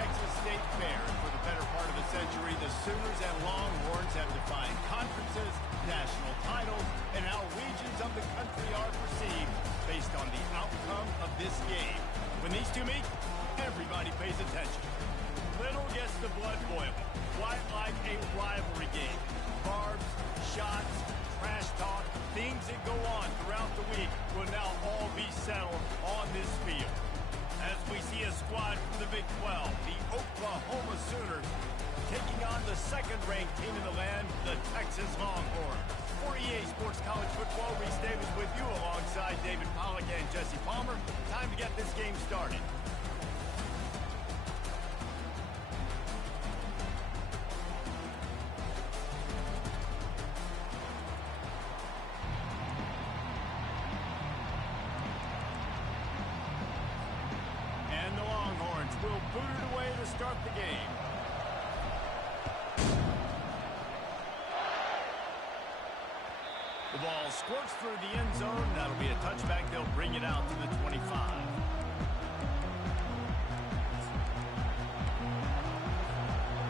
Texas State Fair. And for the better part of a century, the Sooners and Longhorns have defined conferences, national titles, and how regions of the country are perceived based on the outcome of this game. When these two meet, everybody pays attention. Little gets the blood boiling. Quite like a rivalry game. Barbs, shots, trash talk, things that go on throughout the week will now all be settled on this field. As we see a squad from the Big 12, the Oklahoma Sooners, taking on the second-ranked team in the land, the Texas Longhorns. For EA Sports College Football, Reese Davis with you alongside David Pollack and Jesse Palmer. Time to get this game started. And the Longhorns will boot it away to start the game. The ball squirts through the end zone. That'll be a touchback. They'll bring it out to the 25.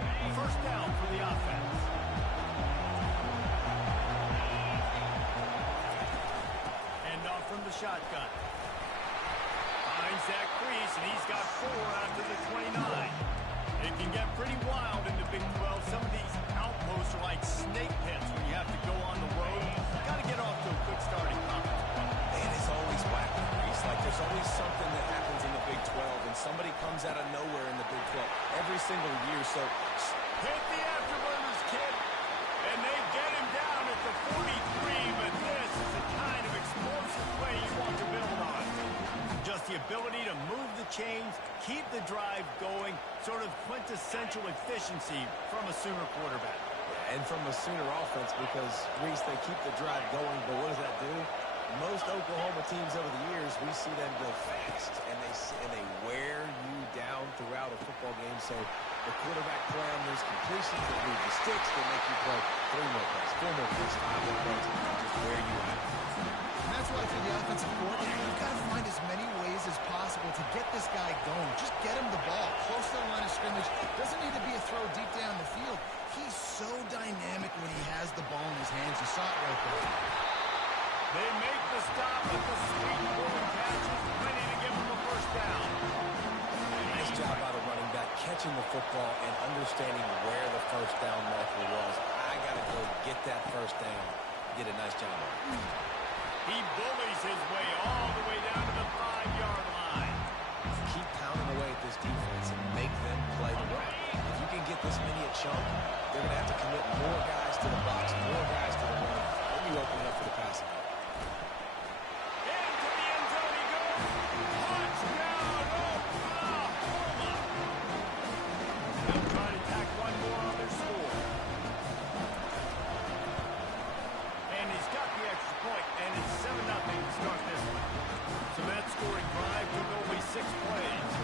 A first down for the offense. And off from the shotgun. Finds that crease, and he's got 4 after the 29. It can get pretty wild in the Big 12. Some of these outposts are like snake pits when you have to go on the road. Got to get off to a good starting conference. And it's always wacky, Reese. Like there's always something that happens in the Big 12, and somebody comes out of nowhere in the Big 12 every single year. So hit the afterburners, kid. And they get him down at the 43, but this is the kind of explosive play you want to build on. Just the ability to move the chains, keep the drive going, sort of quintessential efficiency from a Sooner quarterback. And from a Sooner offense, because, Reese, they keep the drive going, but what does that do? Most Oklahoma teams over the years, we see them go fast, and they wear you down throughout a football game. So the quarterback play on these completions, that move the sticks, they make you play 3 more plays, 4 more plays, 5 more plays, and just wear you out. And that's why for the offensive coordinator, you've got to find as many ways as possible to get this guy going. Just get him the ball close to the line of scrimmage. Doesn't need to be a throw deep down the field. He's so dynamic when he has the ball in his hands. You saw it right there. They make the stop at the sweet forward catches, ready to give him a first down. Nice job by the running back, catching the football and understanding where the first down marker was. I got to go get that first down. Did a nice job on it. He bullies his way all the way down to the 5-yard line. Keep pounding away at this defense and make them play the run. If you can get this many a chunk, they're going to have to commit more guys to the box, more guys to the run. Then you open it up for the passing. Into the end zone he goes. Touchdown, Oklahoma. They'll try to tack one more on their score. And he's got the extra point, and it's 7-0 to start this one. So that scoring drive took only 6 plays.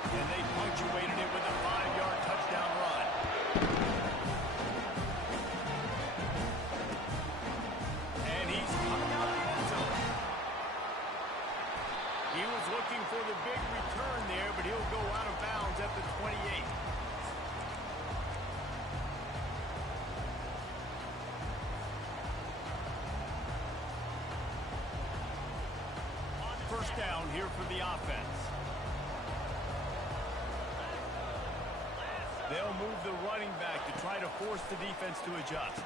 And they punctuated it with a 5-yard touchdown run. And he's coming out of the end zone. He was looking for the big return there, but he'll go out of bounds at the 28. First down here for the offense. They'll move the running back to try to force the defense to adjust.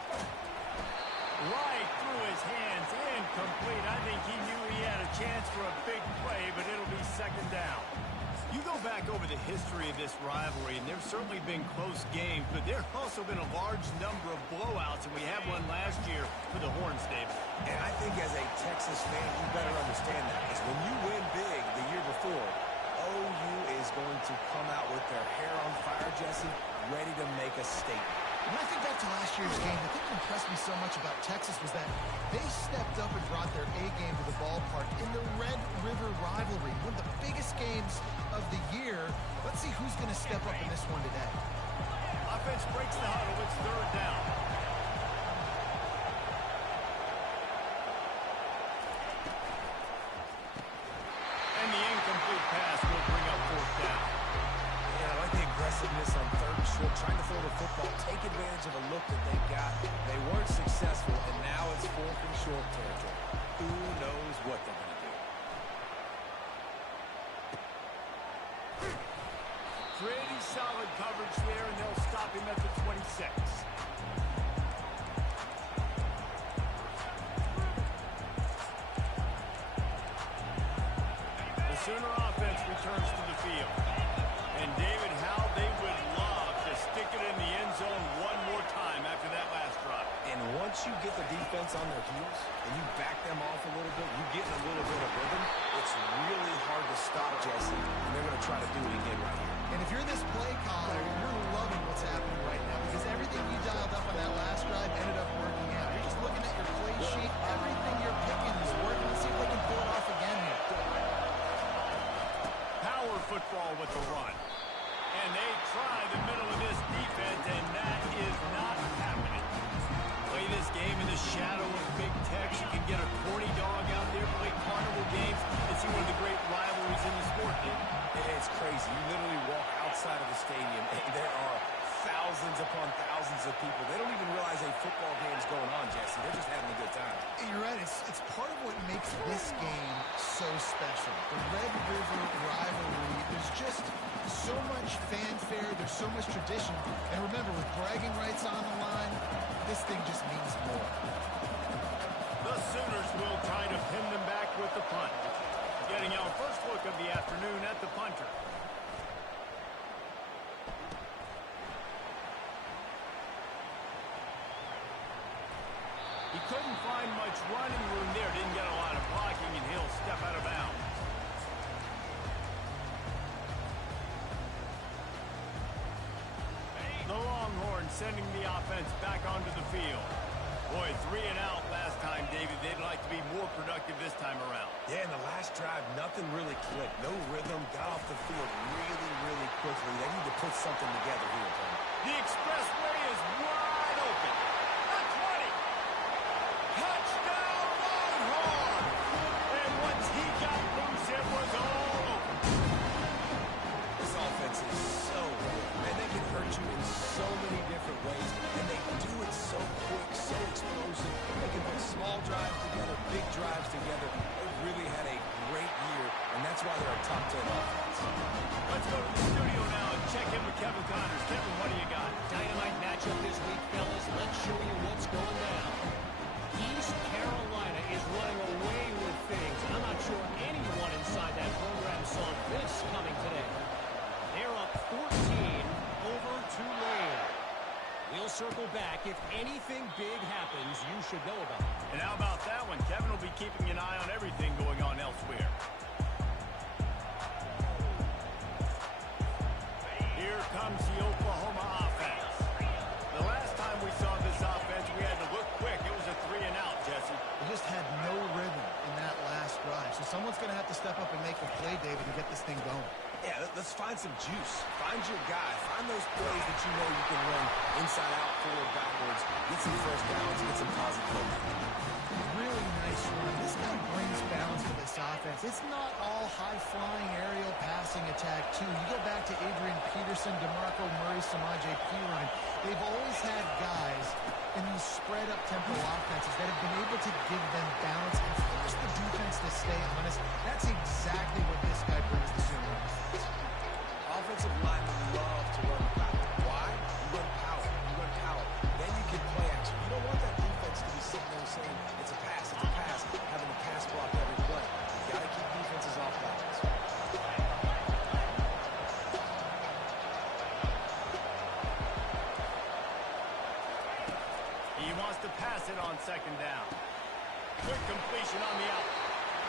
Right through his hands, incomplete. I think he knew he had a chance for a big play, but it'll be second down. You go back over the history of this rivalry, and there's certainly been close games, but there's also been a large number of blowouts, and we had one last year for the Horns, David. And I think as a Texas fan, you better understand that. Because when you win big the year before, OU is going to come out with their hair on fire, Jesse, ready to make a statement. When I think back to last year's game, the thing that impressed me so much about Texas was that they stepped up and brought their A-game to the ballpark in the Red River rivalry, one of the biggest games of the year. Let's see who's going to step up in this one today. Offense breaks the huddle. It's third down. And the incomplete pass will bring up fourth down. Yeah, like the Sooner offense returns to the field. And David, how they would love to stick it in the end zone one more time after that last drive. And once you get the defense on their heels and you back them off a little bit, you get in a little bit of rhythm, it's really hard to stop, Jesse. And they're going to try to do it again right here. And if you're this play caller, you're loving what's happening right now because everything you dialed up on that last drive ended up working out. You're just looking at your play sheet. Everything you're picking is working. Let's see if they can pull it off again here. Power football with the run. And they try the middle of this defense, and that is not happening. Play this game in the shadow of Big Tex. You can get a corny dog out there, play carnival games, and see one of the great rivalries in the sport, dude. It's crazy. You literally walk outside of the stadium, and there are thousands upon thousands of people. They don't even realize a football game's going on, Jesse. They're just having a good time. You're right. It's part of what makes this game so special. The Red River rivalry, there's just so much fanfare. There's so much tradition. And remember, with bragging rights on the line, this thing just means more. The Sooners will try to pin them back with the punt. Getting our first look of the afternoon at the punter. He couldn't find much running room there. Didn't get a lot of blocking, and he'll step out of bounds. The Longhorns sending the offense back onto the field. Boy, 3 and out last time, David. They'd like to be more productive this time around. Yeah, in the last drive, nothing really clicked. No rhythm. Got off the field really, really quickly. They need to put something together here, Tony. The expressway is wide open. Not 20. Touchdown, Longhorn! And once he got loose, it was all over. This offense is so good. Man, they can hurt you in so many different ways, and they do it so quick, so explosive. They can put small drives together, big drives together. They've really had a great year, and that's why they're a top 10 offense. Let's go to the studio now and check in with Kevin Connors. Kevin, what do you got? Dynamite matchup this week, fellas. Let's show you what's going down. East Carolina is running away with things. I'm not sure anyone inside that program saw this coming today. They're up 14 over Tulane. We'll circle back. If anything big happens, you should know about it. And how about that one? Kevin will be keeping an eye on everything going on elsewhere. Here comes the Oklahoma offense. The last time we saw this offense, we had to look quick. It was a 3 and out, Jesse. They just had no rhythm in that last drive. So someone's going to have to step up and make a play, David, and get this thing going. Yeah, let's find some juice. Find your guy. Find those plays that you know you can run inside out, forward, backwards. Get some first downs, get some positive momentum. Really nice run. This guy brings balance to this offense. It's not all high-flying aerial passing attack, too. You go back to Adrian Peterson, DeMarco Murray, Samaje Perine. They've always had guys in these spread-up tempo offenses that have been able to give them balance and force the defense to stay honest. That's exactly what this guy brings to Sooners. Offensive linemen love to run power. Why? You run power. You run power. Then you can play action. You don't want that defense to be sitting there saying, it's a pass, having a pass block every play. You got to keep defenses off balance. He wants to pass it on second down. Quick completion on the out.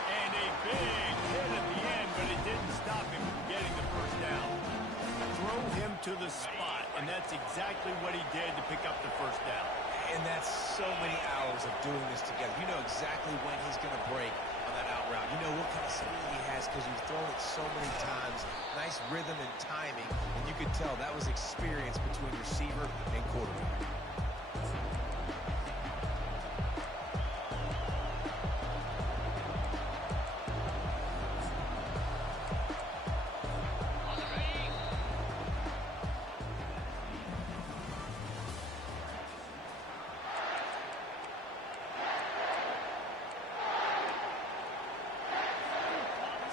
And a big hit at the end, but it didn't stop him from getting the first down. Throw him to the spot, and that's exactly what he did to pick up the first down. And that's so many hours of doing this together. You know exactly when he's going to break on that out route. You know what kind of speed he has because you've thrown it so many times. Nice rhythm and timing, and you could tell that was experience between receiver and quarterback.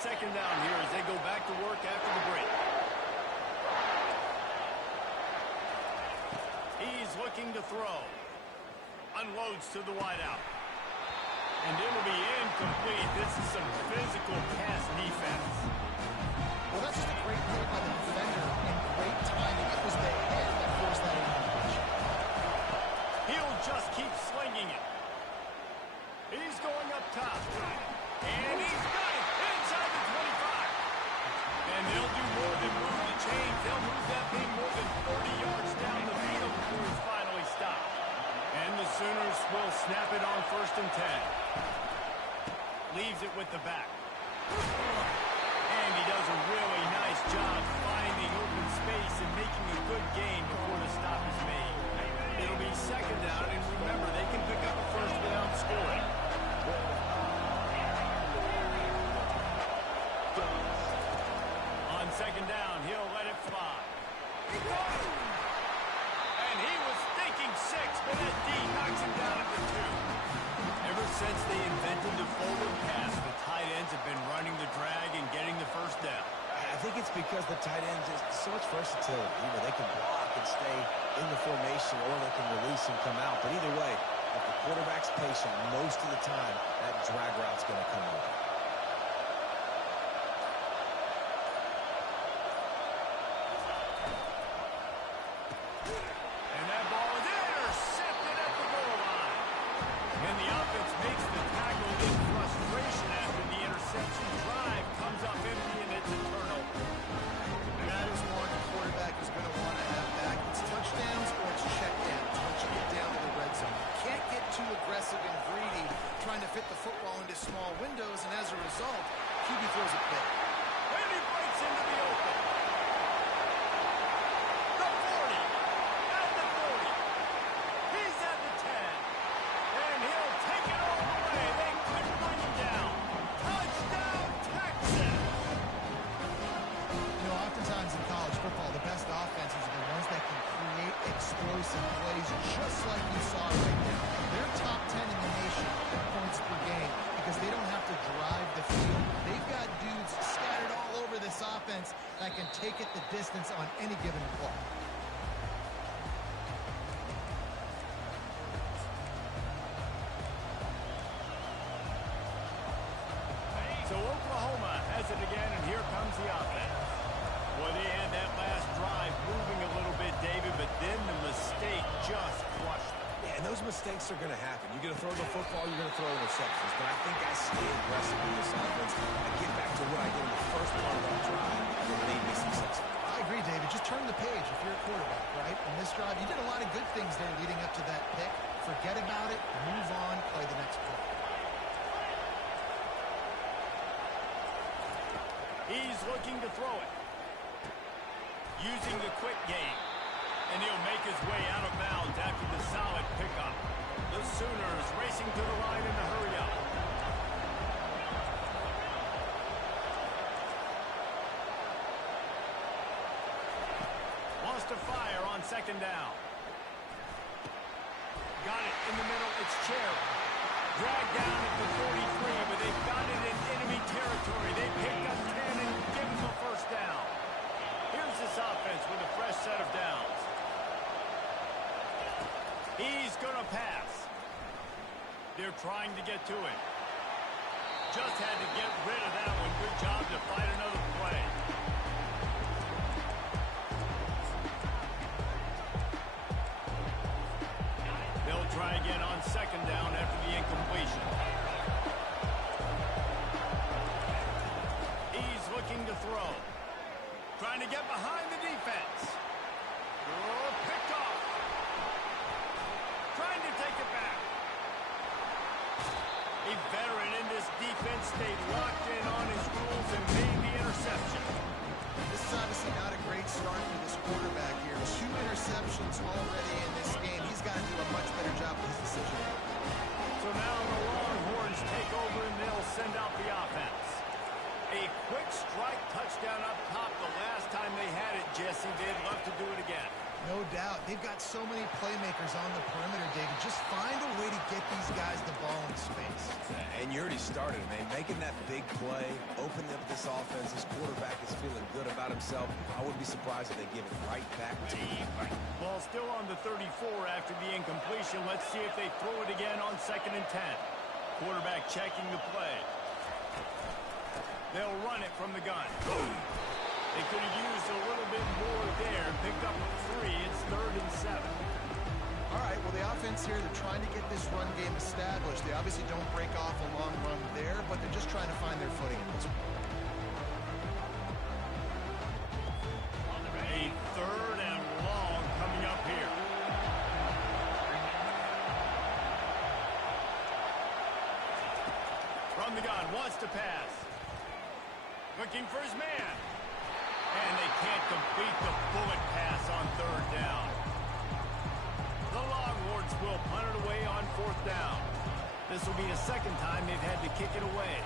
Second down here as they go back to work after the break. He's looking to throw. Unloads to the wideout. And it'll be incomplete. This is some physical pass defense. Well, that's just a great play by the defender and great timing. It was the head that forced that incompletion. He'll just keep slinging it. He's going up top. And he's got it inside the 25. And they'll do more than move the chains. They'll move that thing more than 30 yards down the field before he's finally stopped. And the Sooners will snap it on 1st and 10. Leaves it with the back. And he does a really nice job finding open space and making a good gain before the stop is made. It'll be 2nd down, and remember, they can pick up a first without scoring. On 2nd down, he'll let it fly. And he was thinking 6, but that D knocks him down at the 2. Ever since they invented the forward pass, the tight ends have been running the drag and getting the first down. I think it's because the tight ends is so much versatility. You know, they can block and stay in the formation, or they can release and come out. But either way, if the quarterback's patient, most of the time, that drag route's going to come over. And that ball is intercepted at the goal line. And the offense makes the tackle in frustration after the interception. Drive comes up empty, and it's a turnover. And that is one the quarterback is going to want to have back. It's touchdowns or it's checkdowns once you get down to the red zone. You can't get too aggressive and greedy trying to fit the football into small windows, and as a result, QB throws it big. And he breaks into the open. The 40. At the 40. He's at the 10. And he'll take it all the way. They couldn't bring him down. Touchdown, Texas. You know, oftentimes in college football, the best offenses are the ones that can create explosive plays just like you saw right now. They're top 10 in the nation in points per game because they don't have to drive the field. They've got dudes scattered all over this offense that can take it the distance on any given play. So Oklahoma has it again, and here comes the offense. Well, they had that last drive moving a little bit, David, but then the mistake just crushed them. Yeah, and those mistakes are going to happen. You're going to throw the football, you're going to throw interceptions. But I think I stay aggressive with this offense. I get back to what I did in the first part of that drive that made me successful. I agree, David. Just turn the page if you're a quarterback, right? In this drive, you did a lot of good things there leading up to that pick. Forget about it, move on, play the next play. He's looking to throw it. Using the quick game. And he'll make his way out of bounds after the solid pickup. The Sooners racing to the line in a hurry up. Wants to fire on 2nd down. Got it in the middle. It's Cherry. Dragged down at the 43, but they've got it in enemy territory. They picked up 10 and give him a first down. Here's this offense with a fresh set of downs. He's going to pass. They're trying to get to it. Just had to get rid of that one. Good job to fight another play. They'll try again on 2nd down after the incompletion. He's looking to throw. Trying to get behind the defense. Oh, picked off. Trying to take it back. A veteran in this defense stayed locked in on his rules and made the interception. This is obviously not a great start for this quarterback here. 2 interceptions already in this game. He's got to do a much better job with his decision. So now the Longhorns take over and they'll send out the offense. A quick strike touchdown up top the last time they had it, Jesse. They'd love to do it again. No doubt. They've got so many playmakers on the perimeter, David. Just find a way to get these guys the ball in space. And you already started, man. Making that big play, opening up this offense. This quarterback is feeling good about himself. I wouldn't be surprised if they give it right back to him. Ball still on the 34 after the incompletion. Let's see if they throw it again on 2nd and 10. Quarterback checking the play. They'll run it from the gun. They could have used a little bit more there. Picked up 3. It's 3rd and 7. All right, well, the offense here, they're trying to get this run game established. They obviously don't break off a long run there, but they're just trying to find their footing in this one. A 3rd and long coming up here. From the gun, wants to pass. Looking for his man. And they can't complete the bullet pass on 3rd down. The Longhorns will punt it away on 4th down. This will be the 2nd time they've had to kick it away.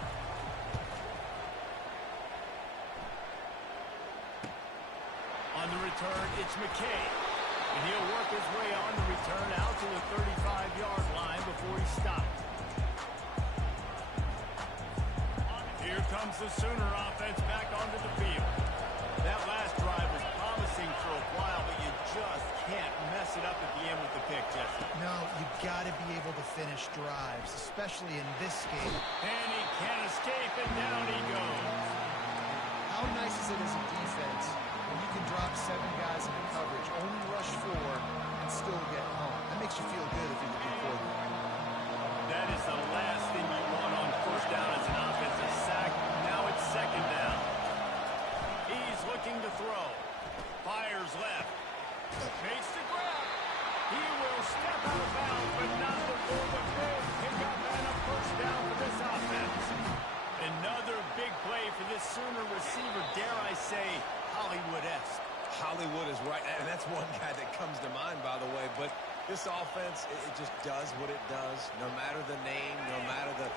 On the return, it's McKay. And he'll work his way on the return out to the 35-yard line before he stops. Here comes the Sooner offense back onto the field. That last drive was promising for a while, but you just can't mess it up at the end with the pick, Jesse. No, you got to be able to finish drives, especially in this game. And he can't escape, and down he goes. How nice is it as a defense when you can drop 7 guys into coverage, only rush 4, and still get home? That makes you feel good if you're the big quarterback. That is the last thing you want on 1st down as an offensive sack. Now it's 2nd down. He's looking to throw. Fires left. Makes the grab. He will step out of bounds, but not before the big pickup and a 1st down for this offense. Another big play for this Sooner receiver, dare I say, Hollywood-esque. Hollywood is right, and that's one guy that comes to mind, by the way. But this offense, it just does what it does. No matter the name, no matter the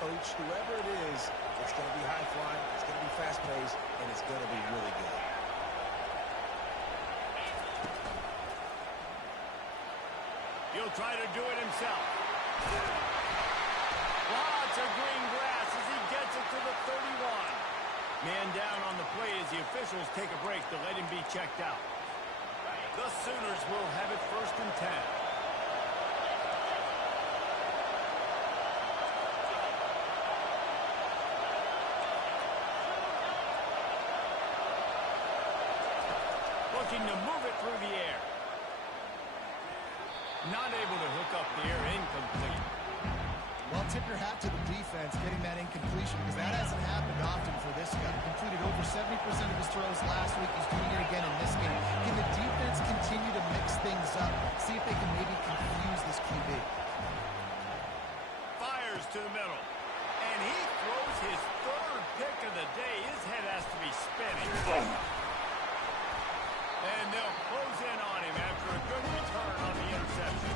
coach, whoever it is, it's going to be high-flying, it's going to be fast-paced, and it's going to be really good. He'll try to do it himself. Lots of green grass as he gets it to the 31. Man down on the play as the officials take a break to let him be checked out. The Sooners will have it 1st and 10. Looking to move it through the air. Not able to hook up the air, incomplete. Well, tip your hat to the defense getting that incompletion, because that hasn't happened often for this guy. Completed over 70% of his throws last week. He's doing it again in this game. Can the defense continue to mix things up? See if they can maybe confuse this QB. Fires to the middle. And he throws his 3rd pick of the day. His head has to be spinning. And they'll close in on him after a good return on the interception.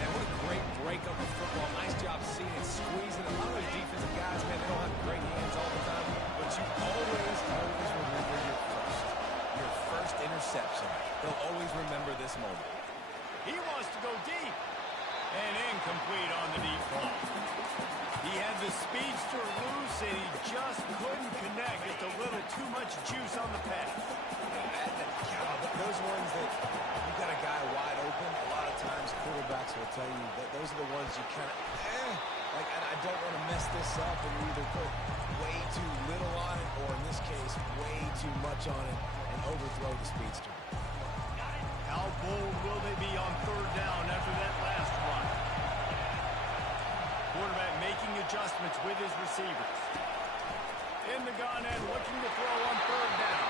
Man, what a great break up of football. Nice job seeing it, squeezing it. A lot of those defensive guys, man, they don't have great hands all the time, but you always remember your first interception. They'll always remember this moment. He wants to go deep. And incomplete on the deep ball. He had the speedster loose, and he just couldn't connect. Just a little too much juice on the pass. Those ones that you got a guy wide open, a lot of times quarterbacks will tell you that those are the ones you kind of, like, I don't want to mess this up, and you either put way too little on it, or in this case, way too much on it, and overthrow the speedster. How bold will they be on 3rd down after that last run? Quarterback making adjustments with his receivers. In the gun and looking to throw on 3rd down.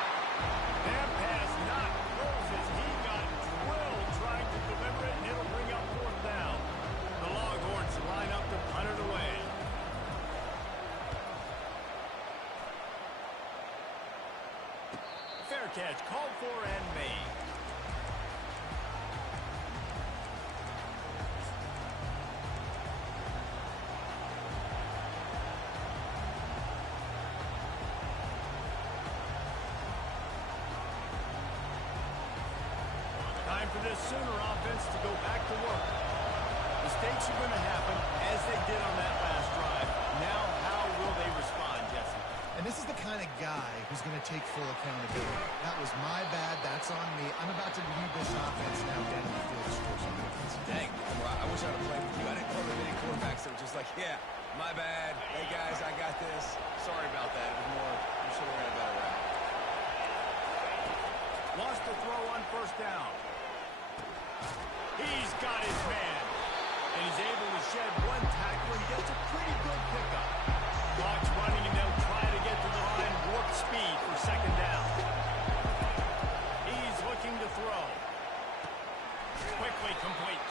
That pass not close as he got drilled trying to deliver it, and it'll bring up 4th down. The Longhorns line up to punt it away. Fair catch called for and made. Time for this Sooner offense to go back to work. Mistakes are going to happen, as they did on that last drive. Now, how will they respond, Jesse? And this is the kind of guy who's going to take full accountability. That was my bad. That's on me. I'm about to lead this offense now down the field to score some points. Dang, I wish I would have played with you. I didn't know that many quarterbacks that would just just like, yeah, my bad. Hey, guys, I got this. Sorry about that. It was more, you should have ran a better route. Lost the throw on first down. He's got his man. And he's able to shed one tackle and gets a pretty good pickup. Clock's running, and they'll try to get to the line warp speed for second down. He's looking to throw. Quickly complete.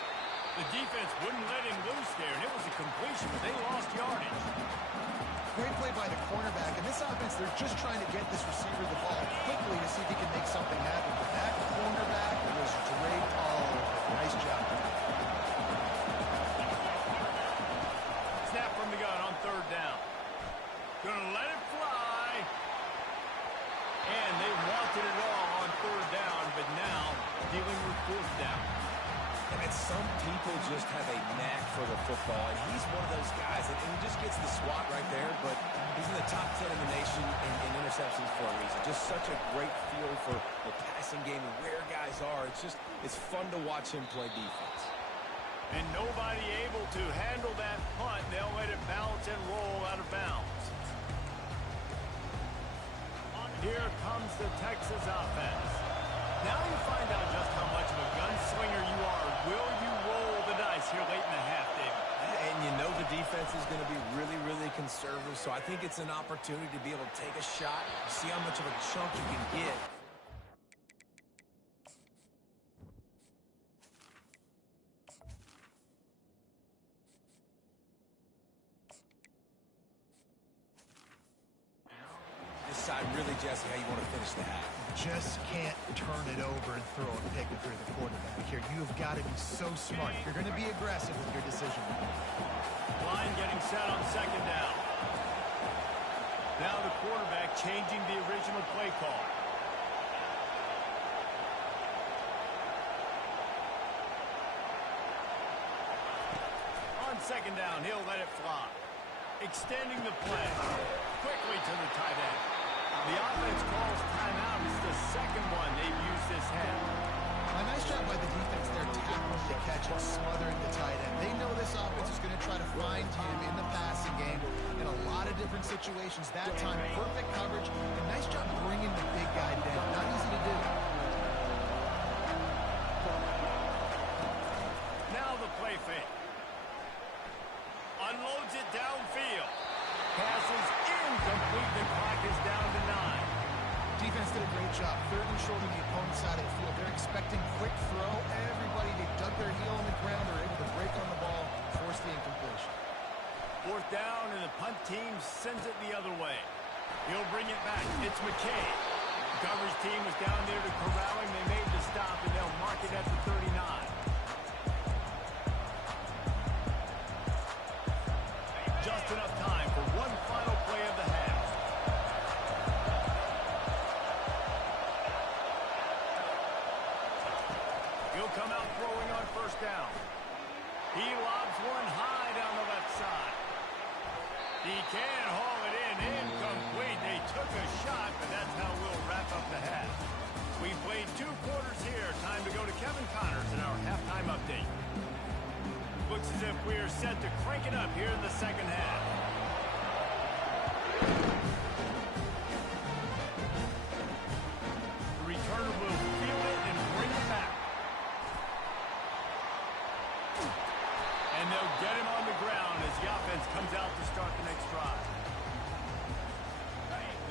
The defense wouldn't let him loose there, and it was a completion, but they lost yardage. Great play by the cornerback. In this offense, they're just trying to get this receiver the ball quickly to see if he can make something happen. But that cornerback was draped all over. Nice job. Snap from the gun on third down. Gonna let it fly. And they wanted it all on third down, but now dealing with fourth down. And some people just have a knack for the football, and he's one of those guys, and he just gets the swat right there, but he's in the top 10 in the nation in interceptions for a reason. Just such a great feel for the passing game and where guys are. It's fun to watch him play defense. And nobody able to handle that punt. They'll let it bounce and roll out of bounds. Here comes the Texas offense. Now you find out just how much of a gunslinger you are. Will you roll the dice here late in the half, David? And you know the defense is going to be really, really conservative, so I think it's an opportunity to be able to take a shot, see how much of a chunk you can get. Decide really, Jesse, how you want to finish the half. Just can't turn it over and throw a pick if you're the quarterback here. You have got to be so smart. You're going to be aggressive with your decision. Line getting set on second down. Now the quarterback changing the original play call. On second down, he'll let it fly. Extending the play. Quickly to the tight end. The offense calls timeout. It's the second one they've used this half. A nice job by the defense there, tackling the catch and smothering the tight end. They know this offense is going to try to find him in the passing game in a lot of different situations. That time, perfect coverage. A nice job bringing the big guy down. Not easy to do. Now the play fake. Unloads it downfield. Passes incomplete. The clock is down to 9. Defense did a great job. Third and short on the opponent's side of the field. They're expecting quick throw. Everybody, they dug their heel on the ground. They're able to break on the ball, force the incompletion. Fourth down, and the punt team sends it the other way. He'll bring it back. It's McKay. The coverage team was down there to corral him. They made the stop, and they'll mark it at the 39. Just enough time for one final play of the half. He'll come out throwing on first down. He lobs one high down the left side. He can haul it in. Incomplete. They took a shot, but that's how we'll wrap up the half. We played 2 quarters here. Time to go to Kevin Connors in our halftime update. Looks as if we are set to crank it up here in the second half. The returner will field it and bring it back. And they'll get him on the ground as the offense comes out to start the next drive.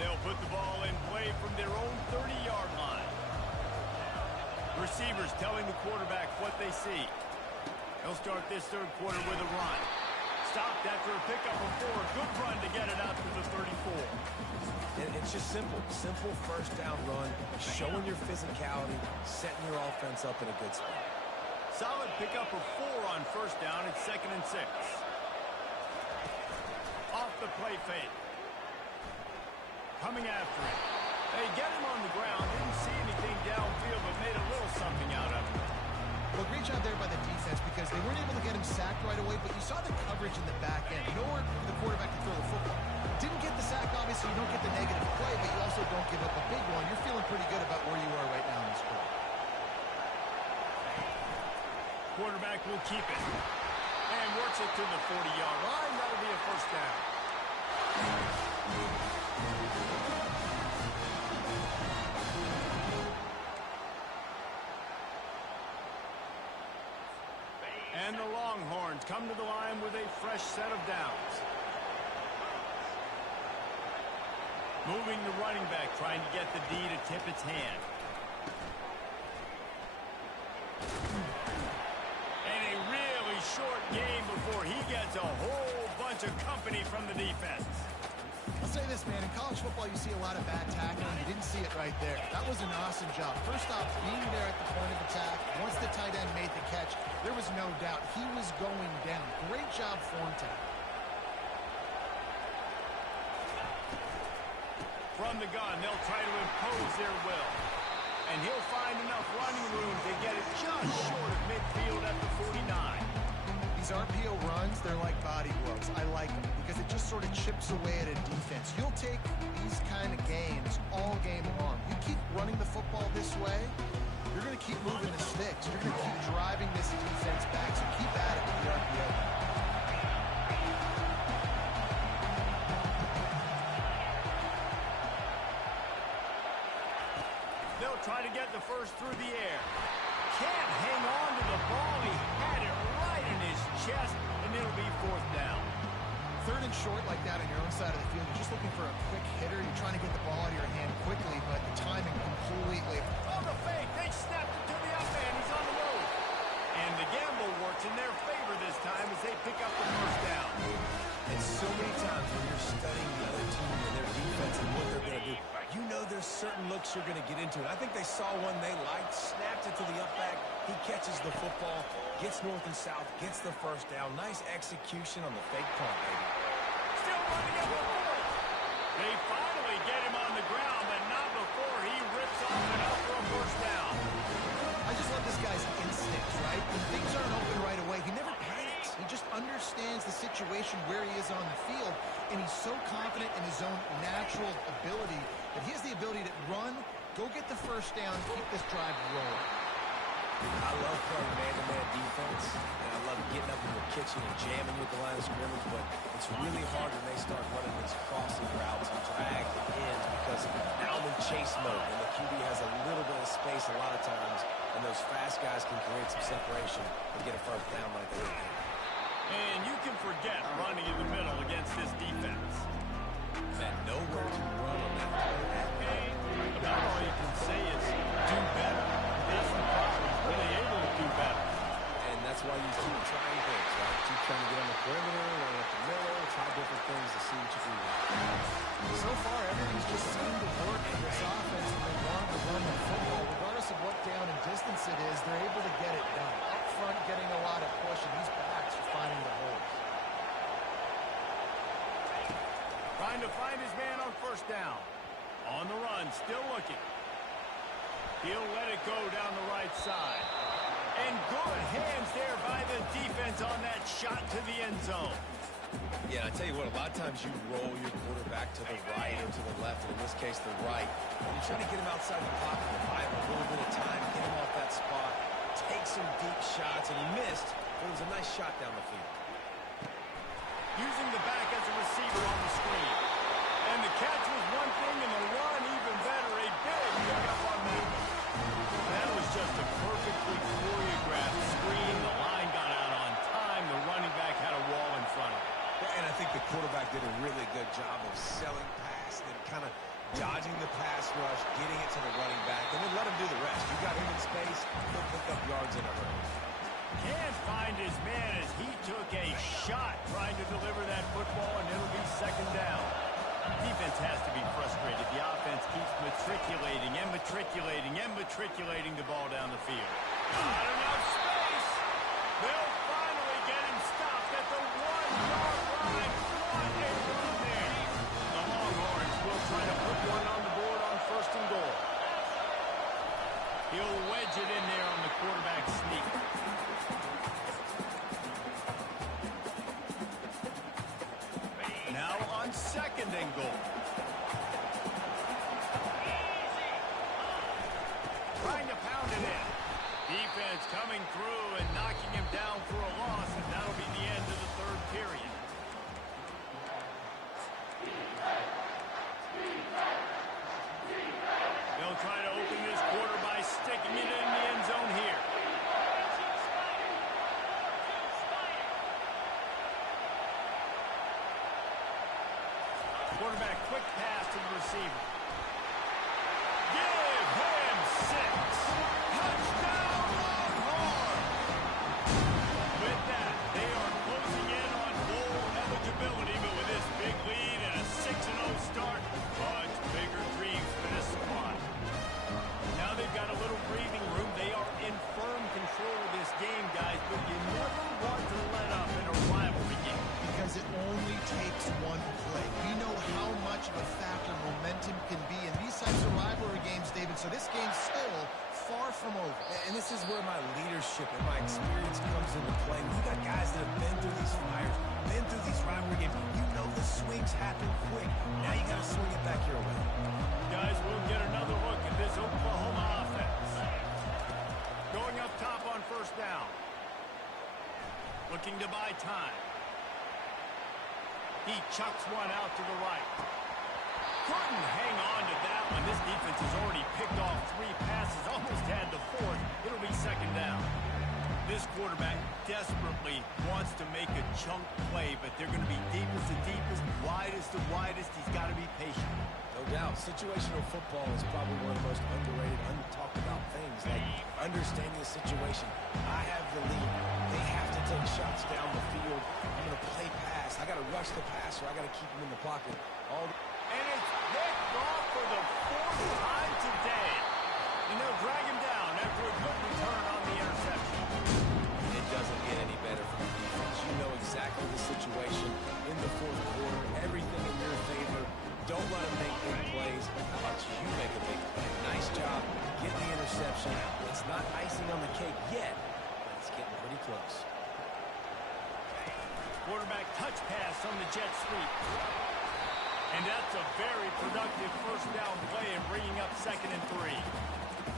They'll put the ball in play from their own 30-yard line. Receivers telling the quarterback what they see. He'll start this third quarter with a run. Stopped after a pickup of 4. Good run to get it out to the 34. It's just simple. Simple first down run, showing your physicality, setting your offense up in a good spot. Solid pickup of 4 on first down. It's 2nd and 6. Off the play fake. Coming after it. They get him on the ground. Didn't see anything downfield, but made a little something out of it. Well, great job there by the defense because they weren't able to get him sacked right away, but you saw the coverage in the back end. Nowhere for the quarterback to throw the football. Didn't get the sack, obviously. You don't get the negative play, but you also don't give up a big one. You're feeling pretty good about where you are right now in this quarter. Quarterback will keep it. And works it to the 40-yard line. That'll be a first down. And the Longhorns come to the line with a fresh set of downs. Moving the running back, trying to get the D to tip its hand. And a really short game before he gets a whole bunch of company from the defense. I'll say this, man. In college football, you see a lot of bad tackling. You didn't see it right there. That was an awesome job. First off, being there at the point of attack. Once the tight end made the catch, there was no doubt he was going down. Great job form tackle. From the gun, they'll try to impose their will. And he'll find enough running room to get it just short of midfield at the 49. These RPO runs, they're like body blows. I like them because it just sort of chips away at a defense. You'll take these kind of gains all game long. You keep running the football this way, you're going to keep moving the sticks. You're going to keep driving this defense back, so keep at it with the RPO. They'll try to get the first through the air. Can't hang on to the ball. He had it right in his chest, and it'll be fourth down. Third and short like that on your own side of the field, you're just looking for a quick hitter. You're trying to get the ball out of your hand quickly, but the timing completely. On the fake, they snapped it to the up man. He's on the move. And the gamble works in their favor this time as they pick up the first down. And so many times when you're studying the other team and their defense and what they're going to do, you know there's certain looks you're going to get into. And I think they saw one they liked, snapped it to the up back. He catches the football, gets north and south, gets the first down. Nice execution on the fake punt, baby. Still running up the fourth. They finally get him on the ground, but not before he rips off enough for a first down. I just love this guy's instincts, right? When things aren't open right away, he never panics. He just understands the situation where he is on the field, and he's so confident in his own natural ability that he has the ability to run, go get the first down, keep this drive rolling. I love playing man-to-man defense, and I love getting up in the kitchen and jamming with the line of scrimmage, but it's really hard when they start running these crossing routes and drag the ends because now I'm in chase mode, and the QB has a little bit of space a lot of times, and those fast guys can create some separation and get a first down like they did. And you can forget running in the middle against this defense. Man, nowhere to run on that. Hey, about all you can say is do better. That's the problem. Really able to do better. And that's why you keep trying things, right? Keep trying to get on the perimeter, run up the middle, try different things to see what you can do. So far, everything's just seemed to work in this offense when they want to run the football. Regardless of what down and distance it is, they're able to get it done. Up front, getting a lot of push, and these backs are finding the holes. Trying to find his man on first down. On the run, still looking. He'll let it go down the right side. And good hands there by the defense on that shot to the end zone. Yeah, I tell you what, a lot of times you roll your quarterback to the right or to the left, and in this case, the right. And you're trying to get him outside the pocket and buy him a little bit of time, get him off that spot, take some deep shots, and he missed, but it was a nice shot down the field. Using the back as a receiver on the screen. And the catch was one thing, and the run even better. A big pickup on that. That was just a perfectly choreographed screen. The line got out on time. The running back had a wall in front of him. And I think the quarterback did a really good job of selling past and kind of dodging the pass rush, getting it to the running back, and then let him do the rest. You got him in space, he'll pick up yards in a hurry. Can't find his man as he took a shot trying to deliver that football, and it'll be second down. Defense has to be frustrated. The offense keeps matriculating and matriculating and matriculating the ball down the field. Not enough space. They'll finally get him stopped at the 1-yard line. What a run there. The Longhorns will try to put one on the board on first and goal. He'll wedge it in there on the quarterback sneak. Now on second and goal. Trying to pound it in. Defense coming through and knocking him down for a loss, and that'll be the end of the third Quarterback quick pass to the receiver. Give him 6. Touchdown Longhorns! With that, they are closing in on bowl eligibility, but with this big lead and a 6-0 start, much bigger dreams for this squad. Now they've got a little breathing room. They are in firm control of this game, guys, but you never want to let up in a rivalry game. Because it only takes one play. We know how much of a factor momentum can be in these types of rivalry games, David, so this game's still far from over. And this is where my leadership and my experience comes into play. You got guys that have been through these fires, been through these rivalry games. You know the swings happen quick. Now you got to swing it back your way. Guys, we'll get another look at this Oklahoma offense. Going up top on first down. Looking to buy time. He chucks one out to the right. Couldn't hang on to that one. This defense has already picked off 3 passes, almost had the 4th. It'll be second down. This quarterback desperately wants to make a chunk play, but they're going to be deepest to deepest, widest to widest. He's got to be patient. No doubt. Situational football is probably one of the most underrated, untalked about things. Like understanding the situation. I have the lead. They have to take shots down the field. I'm going to play pass. I got to rush the passer. I got to keep him in the pocket. And it's picked off for the 4th time today. And they'll drag him down after a good return on the interception. It doesn't get any better from the defense. You know exactly the situation in the 4th quarter. Everything in your favor. Don't let them make big plays. How about you make a big play? Nice job. Get the interception. It's not icing on the cake yet, but it's getting pretty close. Quarterback touch pass on the jet sweep. And that's a very productive first down play and bringing up 2nd and 3.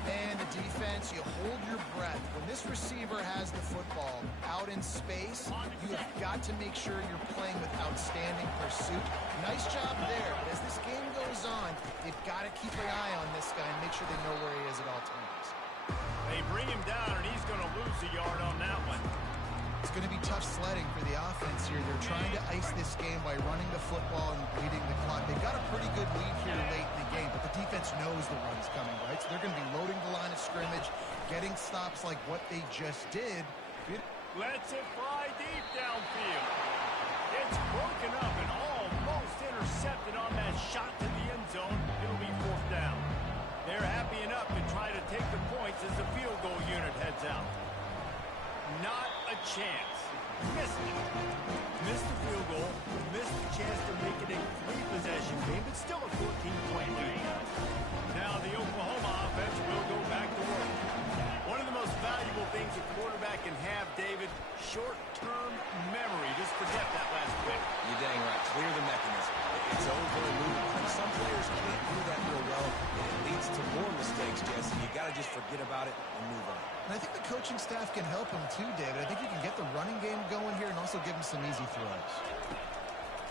And the defense, you hold your breath. When this receiver has the football out in space, you have got to make sure you're playing with outstanding pursuit. Nice job there, but as this game goes on, they've got to keep an eye on this guy and make sure they know where he is at all times. They bring him down, and he's going to lose a yard on that one. It's going to be tough sledding for the offense here. They're trying to ice this game by running the football and bleeding the clock. They've got a pretty good lead here late in the game, but the defense knows the run's coming, right? So they're going to be loading the line of scrimmage, getting stops like what they just did. Lets it fly deep downfield. It's broken up and almost intercepted on that shot to the end zone. It'll be 4th down. They're happy enough to try to take the points as the field goal unit heads out. Not a chance. Missed it. Missed the field goal. Missed the chance to make it a 3-possession game, but still a 14-point lead. Now the Oklahoma offense will go back to work. One of the most valuable things a quarterback can have, David, short-term memory. Just forget that last pick. You're dang right. Clear the mechanism. It's over and move on. Some players can't do that real well, and it leads to more mistakes, Jesse. You got to just forget about it and move on. And I think the coaching staff can help him too, David. I think you can get the running game going here and also give him some easy throws.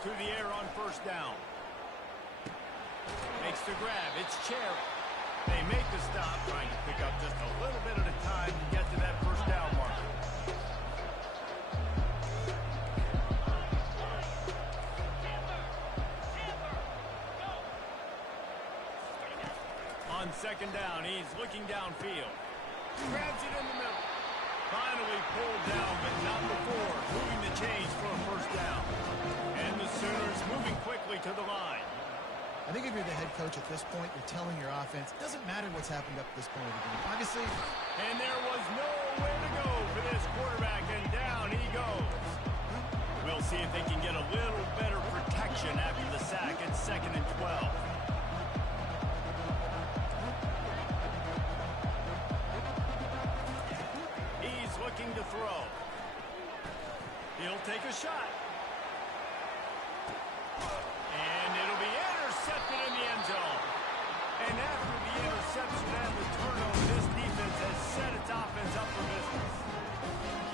To the air on first down. Makes the grab. It's Cherry. They make the stop, trying to pick up just a little bit at a time to get to that first down marker. On second down, he's looking downfield. Grabs it in the middle. Finally pulled down, but not before moving the chains for a first down. And the Sooners moving quickly to the line. I think if you're the head coach at this point, you're telling your offense, it doesn't matter what's happened up to this point of the game. Obviously. And there was nowhere to go for this quarterback, and down he goes. We'll see if they can get a little better protection after the sack at 2nd and 12. He's looking to throw. He'll take a shot. And it'll be intercepted in the end zone. And after the interception and the turnover, this defense has set its offense up for business.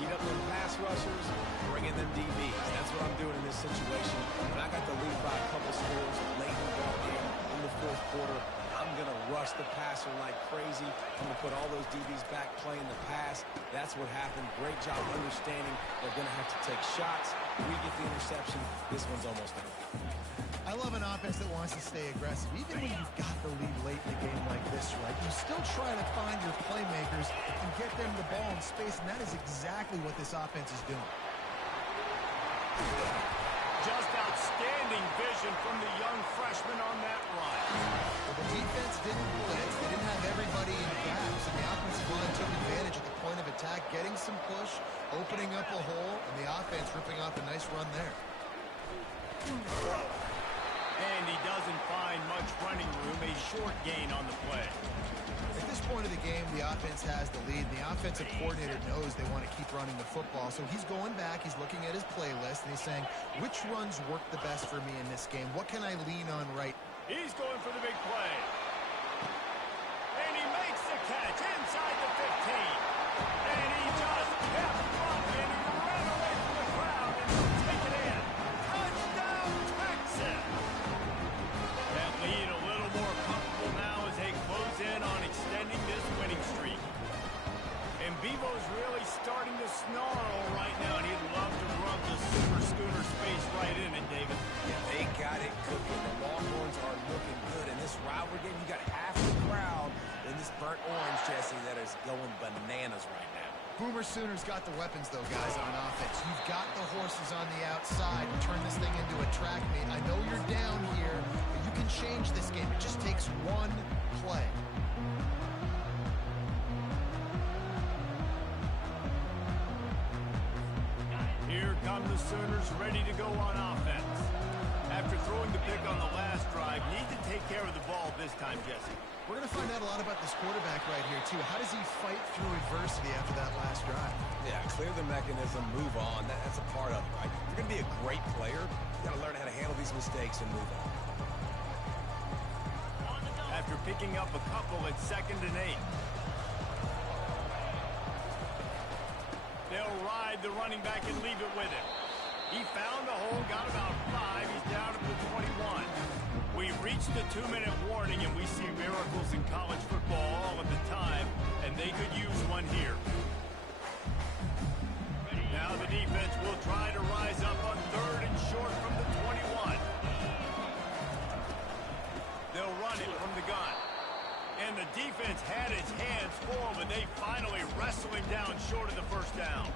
Heat up them pass rushers, bring in them DBs. That's what I'm doing in this situation. When I got the lead by a couple scores late in the ball game in the 4th quarter, I'm going to rush the passer like crazy. I'm going to put all those DBs back playing the pass. That's what happened. Great job understanding they're going to have to take shots. We get the interception. This one's almost over. I love an offense that wants to stay aggressive. Even when you've got the lead late in a game like this, right, you still try to find your playmakers and get them the ball in space, and that is exactly what this offense is doing. Just outstanding vision from the young freshman on that run. Well, the defense didn't blitz. They didn't have everybody in gaps, and the offensive line took advantage at the point of attack, getting some push, opening up a hole, and the offense ripping off a nice run there. And he doesn't find much running room, a short gain on the play. At this point of the game, the offense has the lead. The offensive coordinator knows they want to keep running the football. So he's going back, he's looking at his playlist, and he's saying, which runs work the best for me in this game? What can I lean on right? He's going for the big play. And he makes the catch inside the 15. And he just kept running, and he ran away from the crowd and take it in. Touchdown, Texas! That lead a little more comfortable now as they close in on extending this winning streak. And Bevo's really starting to snarl right now, and he'd love to rub the Super Schooner space right in it, David. Yeah, they got it cooking. The Longhorns are looking good. In this rivalry game, you got half the crowd in this burnt orange, Jesse, that is going bananas right now. Boomer Sooners got the weapons, though, guys, on offense. You've got the horses on the outside. You turn this thing into a track meet. I know you're down here, but you can change this game. It just takes one play. Here come the Sooners ready to go on offense. After throwing the pick on the last drive, need to take care of the ball this time, Jesse. We're going to find out a lot about this quarterback right here, too. How does he fight through adversity after that last drive? Yeah, clear the mechanism, move on. That's a part of it, right? You're going to be a great player. You got to learn how to handle these mistakes and move on. After picking up a couple at 2nd and 8. They'll ride the running back and leave it with him. He found a hole, got about 5. He's down to the 21. We reached the 2-minute warning, and we see miracles in college football all of the time, and they could use one here. Now the defense will try to rise up on 3rd and short from the 21. They'll run it from the gun. And the defense had its hands full, but they finally wrestle him down short of the first down.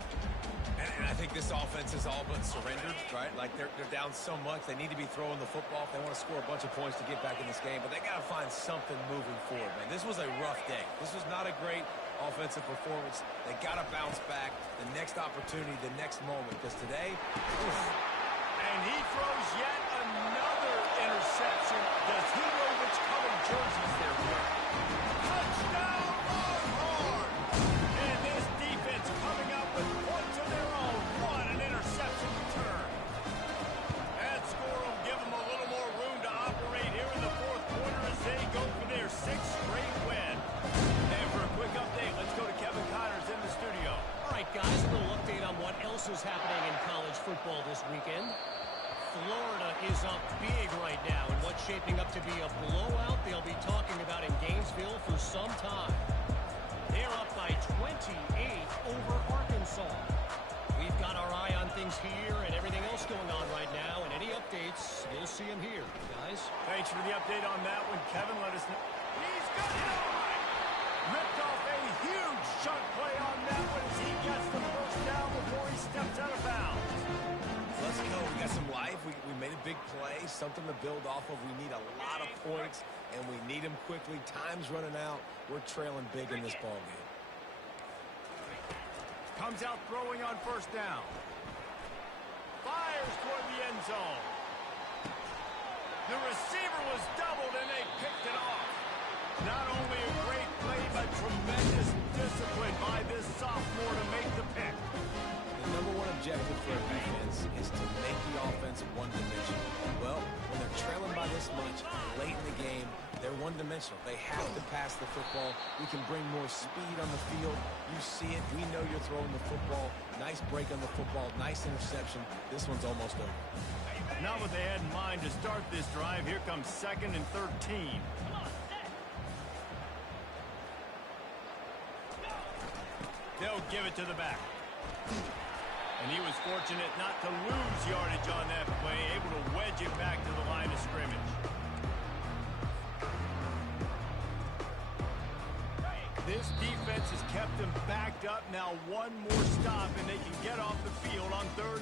And I think this offense is all but surrendered, right? Like they're down so much, they need to be throwing the football if they want to score a bunch of points to get back in this game. But they got to find something moving forward, man. This was a rough day. This was not a great offensive performance. They got to bounce back. The next opportunity, the next moment, because today, oof. And he throws yet another interception. Does he know which colored jerseys they're wearing? Touchdown, Longhorns! And this defense coming up with points of their own. What an interception return. That score will give them a little more room to operate here in the 4th quarter as they go for their 6th straight win. And for a quick update, let's go to Kevin Connors in the studio. All right, guys, a little update on what else is happening in college football this weekend. Florida is up big right now in what's shaping up to be a blowout they'll be talking about in Gainesville for some time. They're up by 28 over Arkansas. We've got our eye on things here and everything else going on right now, and any updates, you'll see them here, guys. Thanks for the update on that one, Kevin. Let us know. He's got it all right. Ripped off a huge chunk play on that one as he gets the first down before he steps out of bounds. Let's go. We got some life. We made a big play, something to build off of. We need a lot of points, and we need them quickly. Time's running out. We're trailing big in this ball game. Comes out throwing on 1st down. Fires toward the end zone. The receiver was doubled, and they picked it off. Not only a great play, but tremendous discipline by this sophomore to make the pick. The number one objective for a defense is to make the offense one-dimensional. Well, when they're trailing by this much late in the game, they're one-dimensional. They have to pass the football. We can bring more speed on the field. You see it. We know you're throwing the football. Nice break on the football. Nice interception. This one's almost over. Not what they had in mind to start this drive. Here comes 2nd and 13. They'll give it to the back. And he was fortunate not to lose yardage on that play, able to wedge it back to the line of This defense has kept them backed up. Now one more stop, and they can get off the field on 3rd and